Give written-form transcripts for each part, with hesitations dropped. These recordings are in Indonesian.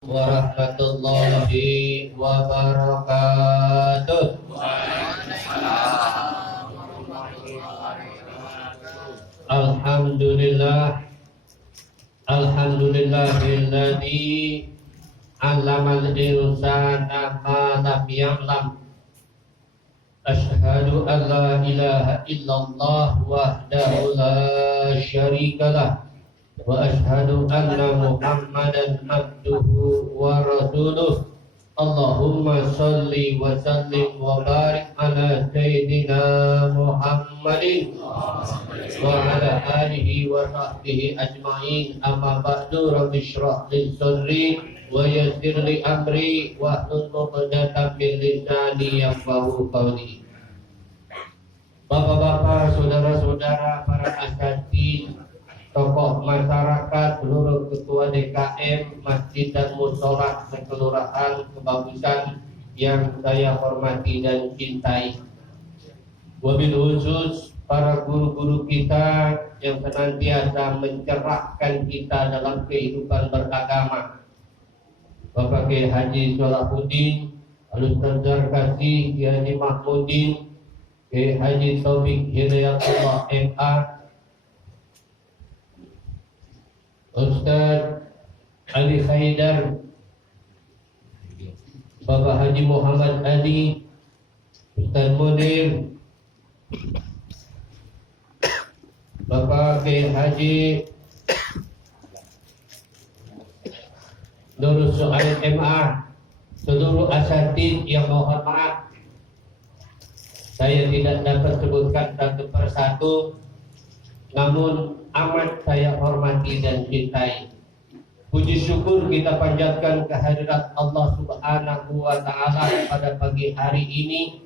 Warahmatullahi wabarakatuh. Alhamdulillah, alhamdulillahilladzi 'allamal insana ma lam ya'lam. Asyhadu an la ilaha illallah wahdahu la syarikalah wa asyhadu anna Muhammadan abduhu wa rasuluh. Allahumma salli wa sallim wa barik ala sayyidina Muhammadin wa ala alihi wa sahbihi ajma'in. Amma ba'du, rabbi shrah li sadri wa yassir li amri wa hlul 'uqdatam min lisani yafqahu qawli. Bapak-bapak, saudara-saudara, para asatidz, tokoh masyarakat, seluruh ketua DKM, masjid dan mushola kelurahan Kebagusan yang saya hormati dan cintai. Wabil khusus para guru-guru kita yang senantiasa mencerahkan kita dalam kehidupan beragama. Bapak Kiai Haji Sholahuddin, Al-Ustaz Zarkasi, Kiai Haji Mahmudin, Kiai Haji Taufik Hidayatullah MA, Ustaz Ali Khaidar, Bapak Haji Muhammad Ali, Ustaz Munir, Bapak Kiai Haji Nurul Su'aid MA, seluruh asatidz yang mohon maaf saya tidak dapat sebutkan satu persatu, namun amat saya hormati dan cintai. Puji syukur kita panjatkan kehadirat Allah Subhanahu wa Ta'ala pada pagi hari ini.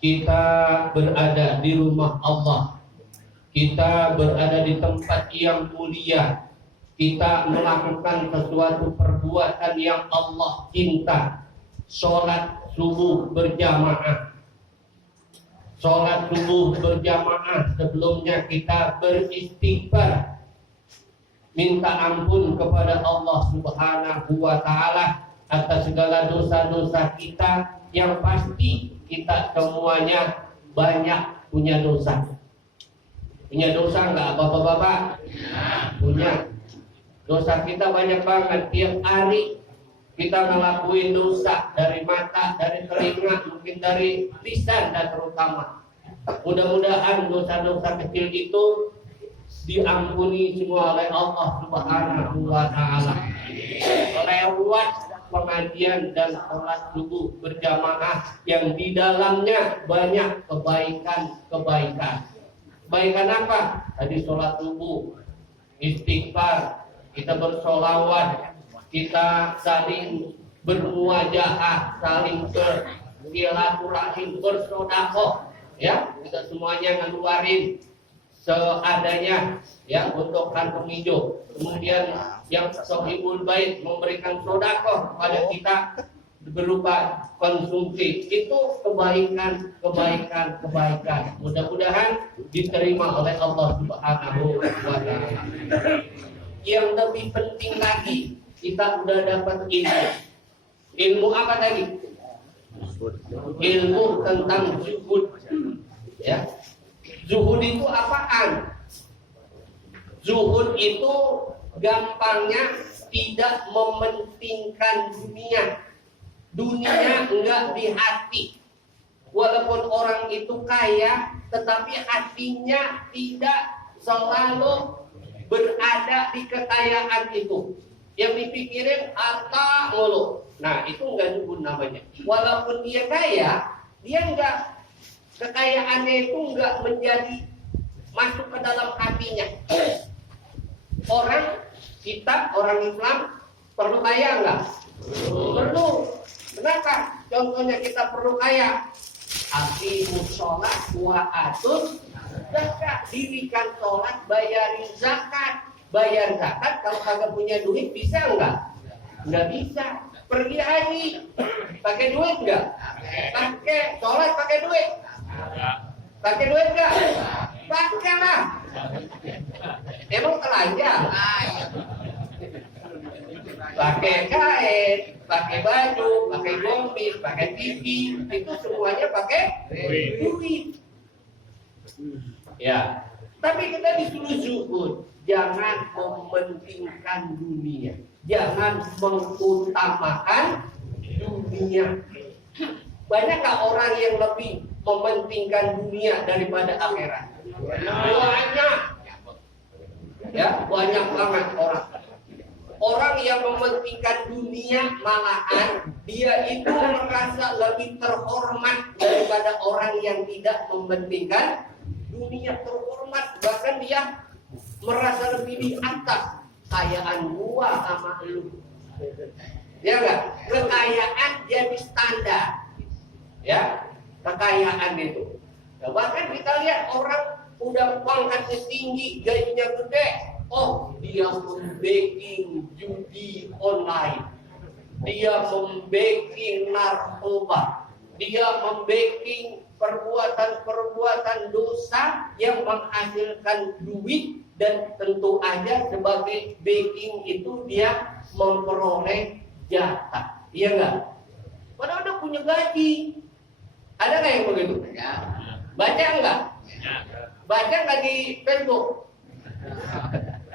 Kita berada di rumah Allah, kita berada di tempat yang mulia, kita melakukan sesuatu perbuatan yang Allah cinta. Sholat subuh berjamaah. Sholat subuh berjamaah, sebelumnya kita beristighfar, minta ampun kepada Allah Subhanahu wa Ta'ala atas segala dosa-dosa kita. Yang pasti kita semuanya banyak punya dosa. Punya dosa enggak bapak-bapak? Punya. Dosa kita banyak banget. Tiap hari kita ngelakuin dosa, dari mata, dari telinga, mungkin dari lisan dan terutama. Mudah-mudahan dosa-dosa kecil itu diampuni semua oleh Allah Subhanahu wa Ta'ala. Lewat pengajian dan sholat subuh berjamaah yang di dalamnya banyak kebaikan. Kebaikan apa? Tadi sholat subuh, istighfar, kita bersolawat, kita saling bermuajahah, saling bersilaturahim, bersedekah, ya, kita semuanya ngeluarin seadanya, ya, untuk kantong hijau. Kemudian yang sahibul bait memberikan sedekah kepada kita berupa konsumsi. Itu kebaikan. Mudah-mudahan diterima oleh Allah Subhanahu wa Ta'ala. Yang lebih penting lagi, kita udah dapat ilmu apa tadi? Ilmu tentang zuhud, ya. Zuhud itu apaan? Zuhud itu gampangnya tidak mementingkan dunia. Dunia enggak di hati. Walaupun orang itu kaya, tetapi hatinya tidak selalu berada di kekayaan itu. Yang dipikirin harta mulu. Nah, itu enggak zuhud namanya. Walaupun dia kaya, dia enggak, kekayaannya itu enggak menjadi masuk ke dalam hatinya. Kita orang Islam perlu kaya enggak? Perlu. Kenapa? Contohnya kita perlu kaya. Aqimus sholat wa atuz zakat. Dirikan sholat, bayarin zakat. Bayar zakat kalau kagak punya duit bisa enggak? Enggak bisa. Pergi haji pakai duit enggak? Pakai. Sholat pakai duit? Pakai duit enggak? Pakai lah. Emang telanjang? pakai kain, pakai baju, pakai mobil, pakai TV, itu semuanya pakai duit. Ya, tapi kita disuruh zuhud, jangan mementingkan dunia, jangan mengutamakan dunia. Banyakkah orang yang lebih mementingkan dunia daripada akhirat? Banyak. Ya, banyak banget orang. Orang yang mementingkan dunia malahan dia itu merasa lebih terhormat daripada orang yang tidak mementingkan dunia. Terhormat, bahkan dia merasa lebih di atas. Kekayaan gua sama lu, ya enggak? Kekayaan jadi standar, ya, kekayaan itu. Nah, bahkan kita lihat orang udah pangkatnya tinggi, gajinya gede, oh dia membacking judi online, dia membacking narkoba, dia membacking perbuatan-perbuatan dosa yang menghasilkan duit, dan tentu aja sebagai backing itu dia memperoleh jatah, iya enggak? Padahal udah punya gaji. Ada nggak yang begitu? Baca enggak? Baca nggak di Facebook?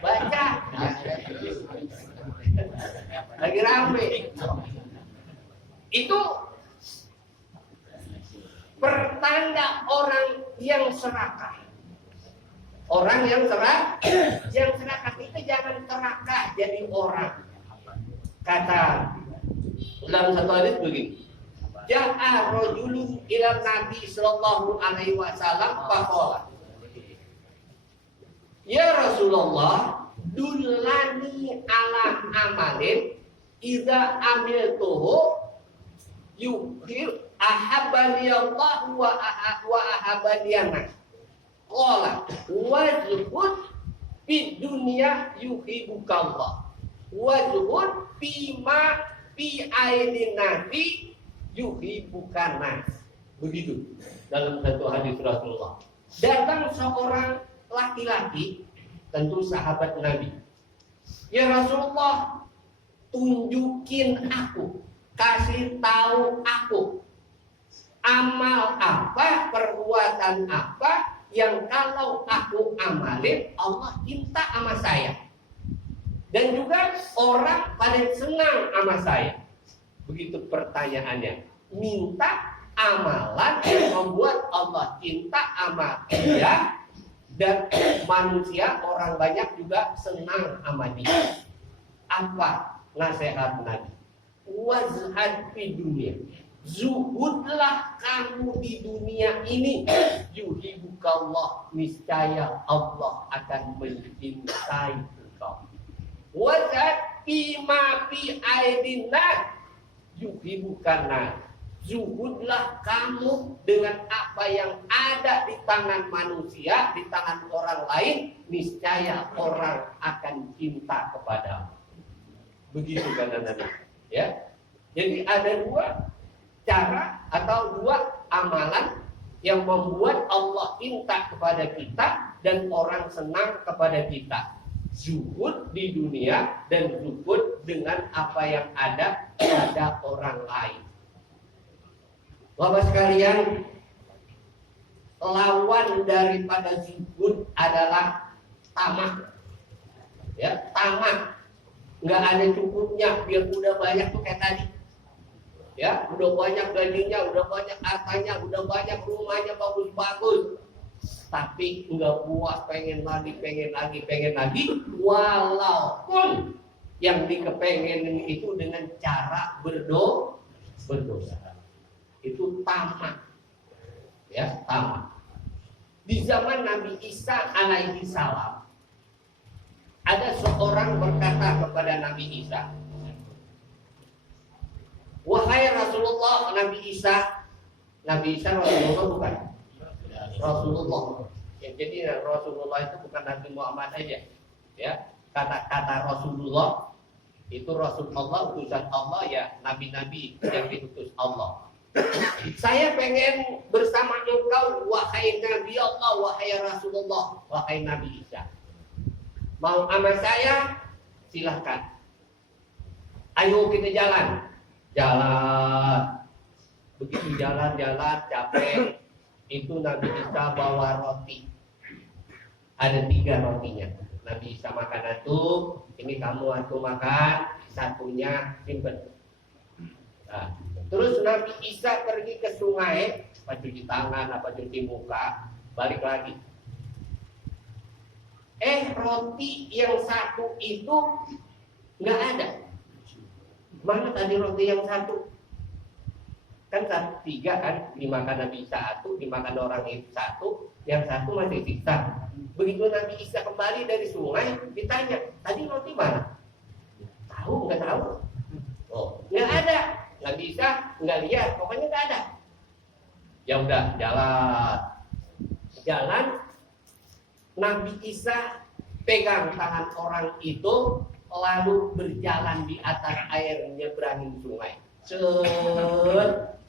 Baca. Lagi rame. Itu pertanda orang yang serakah. Orang yang serakah itu jangan serakah jadi orang. Kata dalam satu hadis begini. Ja'a rajulun ila Nabi sallallahu alaihi wasallam faqala, ya Rasulullah, dullani ala amalin idza amiltuhu yuhib ahabbani Allah wa ahabbani nas. Qala wajhud fid dunya yuhibuka Allah wajhud fima fi aidin nabi yuhibuka nas. Begitu dalam satu hadis Rasulullah. Datang seorang laki-laki, tentu sahabat Nabi. Ya Rasulullah, tunjukin aku, kasih tahu aku amal apa, perbuatan apa yang kalau aku amalin Allah cinta sama saya, dan juga orang paling senang sama saya. Begitu pertanyaannya, minta amalan yang membuat Allah cinta sama dia, dan manusia orang banyak juga senang sama dia. Apa nasihat Nabi? Wazhad fi dunia, zuhudlah kamu di dunia ini, yuhibukallah, niscaya Allah akan mencintai engkau. Wazhad fi ma fi aidin nas, yuhibukan nas, zuhudlah kamu dengan apa yang ada di tangan manusia, di tangan orang lain, niscaya orang akan cinta kepadamu. Begitu kan Nabi, ya. Jadi ada dua cara atau dua amalan yang membuat Allah cinta kepada kita dan orang senang kepada kita. Zuhud di dunia dan zuhud dengan apa yang ada pada orang lain. Bapak sekalian, lawan daripada zuhud adalah tamak. Ya, tamak. Nggak ada cukupnya, biar udah banyak tuh kayak tadi. Ya, udah banyak gajinya, udah banyak hartanya, udah banyak rumahnya bagus-bagus. Tapi nggak puas, pengen lagi, walaupun yang dikepengenin itu dengan cara berdosa. Itu tamak. Ya, tamak. Di zaman Nabi Isa alaihi salam, ada seorang berkata kepada Nabi Isa, wahai Rasulullah. Nabi Isa Rasulullah bukan? Rasulullah. Ya, jadi Rasulullah itu bukan Nabi Muhammad aja. Ya, kata-kata Rasulullah itu Rasulullah, utusan Allah, ya, nabi-nabi yang diutus Allah. Saya pengen bersama engkau, wahai Nabi Allah, wahai Rasulullah, wahai Nabi Isa. Mau sama saya? Silahkan. Ayo kita jalan. Jalan. Begitu jalan-jalan capek, itu Nabi Isa bawa roti. Ada 3 rotinya. Nabi Isa makan satu, ini kamu aku makan, satunya simpen. Nah, terus Nabi Isa pergi ke sungai, apa cuci tangan, apa cuci muka, balik lagi. Roti yang satu itu nggak ada. Mana tadi roti yang satu? Kan 3 kan, dimakan Nabi Isa satu, dimakan orang itu satu, yang satu masih sisa. Begitu Nabi Isa kembali dari sungai, ditanya, tadi roti mana? Tahu nggak tahu? Oh, nggak ada. Nabi Isa nggak lihat, pokoknya nggak ada. Ya udah, jalan. Nabi Isa pegang tangan orang itu, lalu berjalan di atas air nyebrangin sungai.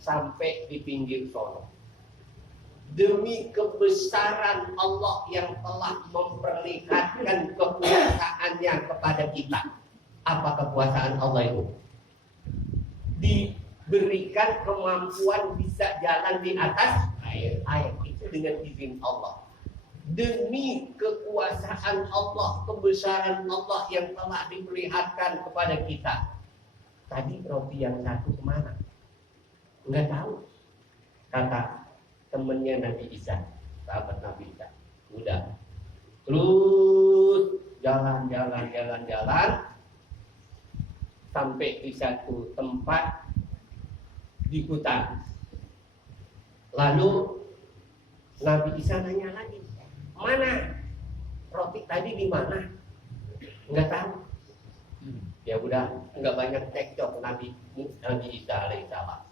Sampai di pinggir sono. Demi kebesaran Allah yang telah memperlihatkan kekuasaannya kepada kita. Apa kekuasaan Allah itu? Diberikan kemampuan bisa jalan di atas air. Itu dengan izin Allah. Demi kekuasaan Allah, kebesaran Allah yang telah diperlihatkan kepada kita. Tadi roti yang satu kemana? Enggak tahu. Kata temennya Nabi Isa, sahabat Nabi Isa. Udah. Terus jalan. Sampai di satu tempat di hutan. Lalu Nabi Isa nanya lagi, mana roti tadi di mana? Enggak tahu. Ya udah, enggak banyak cekcok Nabi Isa alaihissalam.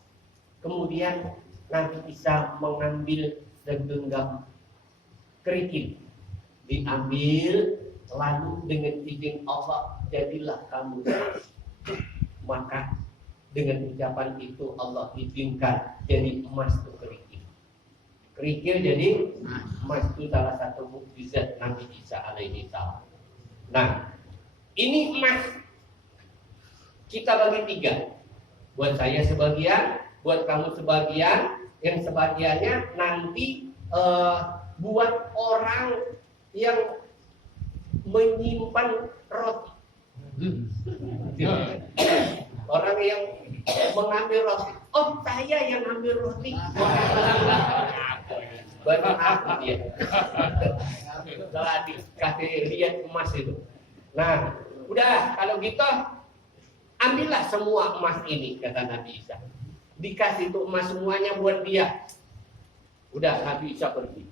Kemudian Nabi Isa mengambil segenggam kerikil, diambil, lalu dengan izin Allah jadilah kamu. Maka dengan ucapan itu Allah izinkan jadi emas itu kerikil. Kerikil jadi emas, itu salah satu mukjizat Nabi Isa alaihissalam. Nah, ini emas kita bagi 3. Buat saya sebagian, buat kamu sebagian, yang sebagiannya nanti buat orang yang menyimpan roti. Orang yang mengambil roti. Oh, saya yang ambil roti. Baru aku dia. Setelah dikasih lihat emas itu. Nah, udah kalau gitu ambillah semua emas ini, kata Nabi Isa. Dikasih tuh emas semuanya buat dia. Udah, Nabi Isa pergi.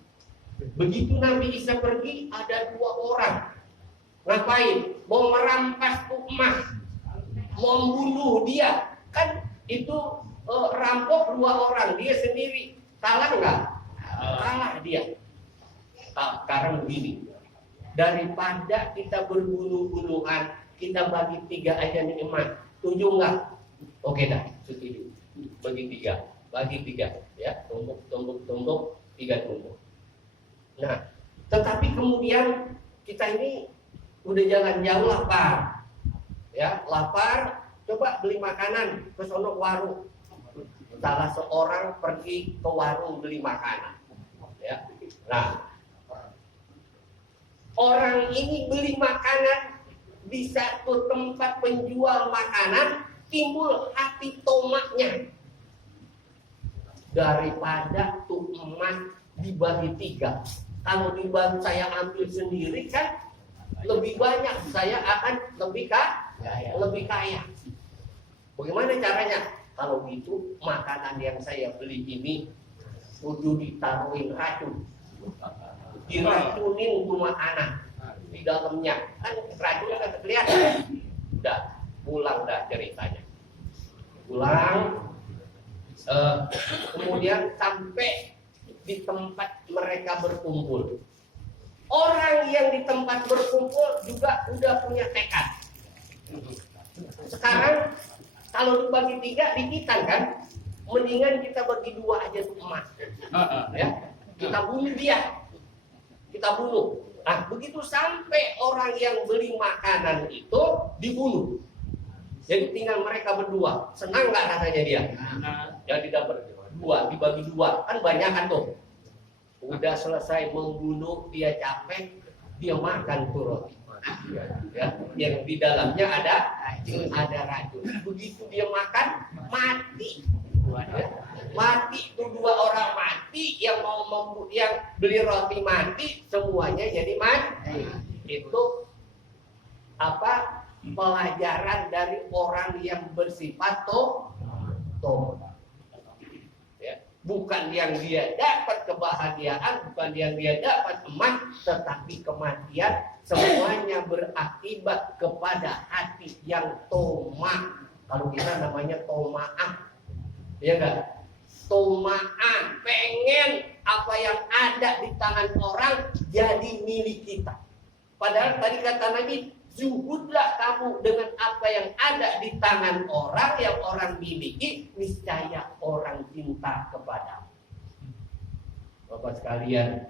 Begitu Nabi Isa pergi, ada 2 orang. Ngapain? Mau merampas tuh emas, mau membunuh dia. Kan itu rampok 2 orang, dia sendiri. Salah nggak? Salah dia. Sekarang begini, daripada kita berbunuh-bunuhan, kita bagi 3 aja nih emas. Setuju nggak? Oke dah, setuju. Bagi 3, ya, tumbuk, 3 tumbuk. Nah, tetapi kemudian kita ini udah jalan jauh lapar, ya, lapar, coba beli makanan ke sono warung. Salah seorang pergi ke warung beli makanan, ya. Nah, orang ini beli makanan di satu tempat penjual makanan, timbul hati tomaknya. Daripada tuh emas dibagi 3, kalau dibagi saya ambil sendiri kan lebih banyak, saya akan lebih kaya. Bagaimana caranya? Kalau gitu makanan yang saya beli ini kudu ditaruhin racun, diracunin rumah anak di dalamnya, kan racunnya kan kelihatan. Udah pulang dah ceritanya. Pulang, kemudian sampai di tempat mereka berkumpul. Orang yang di tempat berkumpul juga udah punya tekad. Sekarang kalau dibagi 3 dikitan kan, mendingan kita bagi 2 aja tuh emas. Ya, kita bunuh dia, kita bunuh. Nah, begitu sampai orang yang beli makanan itu dibunuh. Jadi tinggal mereka berdua. Senang nggak rasanya dia? Jadi dapat dua, dibagi dua. Kan banyak kan tuh. Udah selesai membunuh, dia capek, dia makan tuh roti. Ya, yang di dalamnya ada racun. Begitu dia makan, mati. Ya, mati tuh, dua orang mati, yang yang beli roti mati, semuanya jadi mati. Itu apa? Pelajaran dari orang yang bersifat tomat. Ya, bukan yang dia dapat kebahagiaan, bukan yang dia dapat emas, tetapi kematian semuanya berakibat kepada hati yang tomat. Kalau kita namanya tomaah, ya enggak? Tomaah, pengen apa yang ada di tangan orang jadi milik kita. Padahal tadi kata Nabi, zuhudlah kamu dengan apa yang ada di tangan orang yang orang miliki, niscaya orang cinta kepadamu. Bapak sekalian,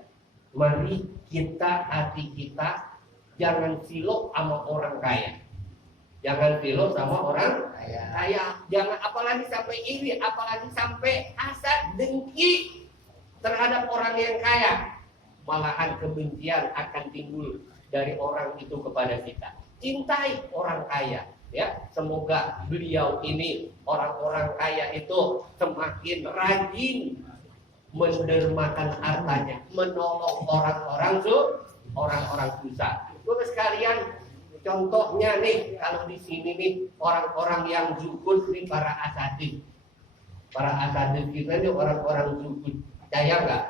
mari kita, hati kita jangan silok sama orang kaya. Jangan silok sama orang kaya. Jangan apalagi sampai iri, apalagi sampai hasad, dengki terhadap orang yang kaya. Malahan kebencian akan timbul dari orang itu kepada kita. Cintai orang kaya, ya. Semoga beliau ini, orang-orang kaya itu semakin rajin mendermakan hartanya, menolong orang-orang susah. Bapak sekalian, contohnya nih, kalau di sini nih orang-orang yang zuhud nih, para asatid. Para asatid kita ini orang-orang zuhud. Percaya nggak?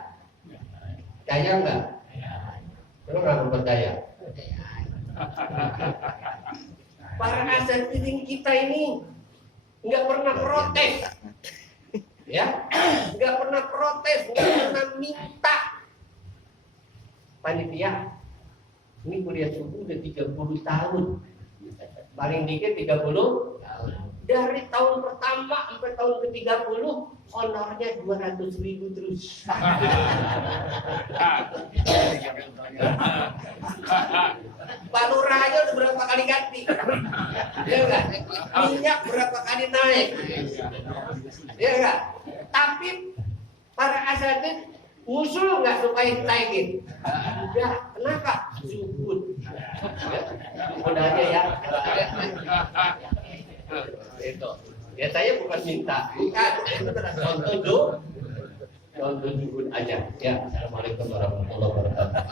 Percaya nggak? Lu nggak percaya? Para asatidin kita ini nggak pernah protes, ya, nggak pernah protes, nggak pernah minta. Panitia, ini kuliah subuh udah 30 tahun, paling dikit 30 tahun. Dari tahun pertama sampai tahun ke-30 honornya 200.000 terus. Pak Lurah aja udah berapa kali ganti, ya enggak? Minyak berapa kali naik, ya enggak? Tapi para asatid ngusul nggak supaya ditaikin? Enggak. Kenapa? Zuhud. Udah aja ya. Itu. Ya saya bukan minta, bukan. Itu contoh zuhud aja. Ya. Assalamualaikum warahmatullahi wabarakatuh.